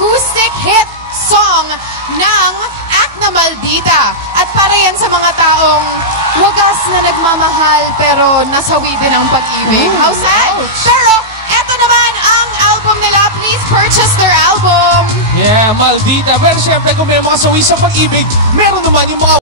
acoustic hit song ng Act na Maldita. At para yan sa mga taong wagas na nagmamahal pero nasawi din ang pag-ibig. How's that? Pero eto naman ang album nila. Please purchase their album. Yeah, Maldita. Pero syempre kung may mga sawi sa pag-ibig, meron naman yung mga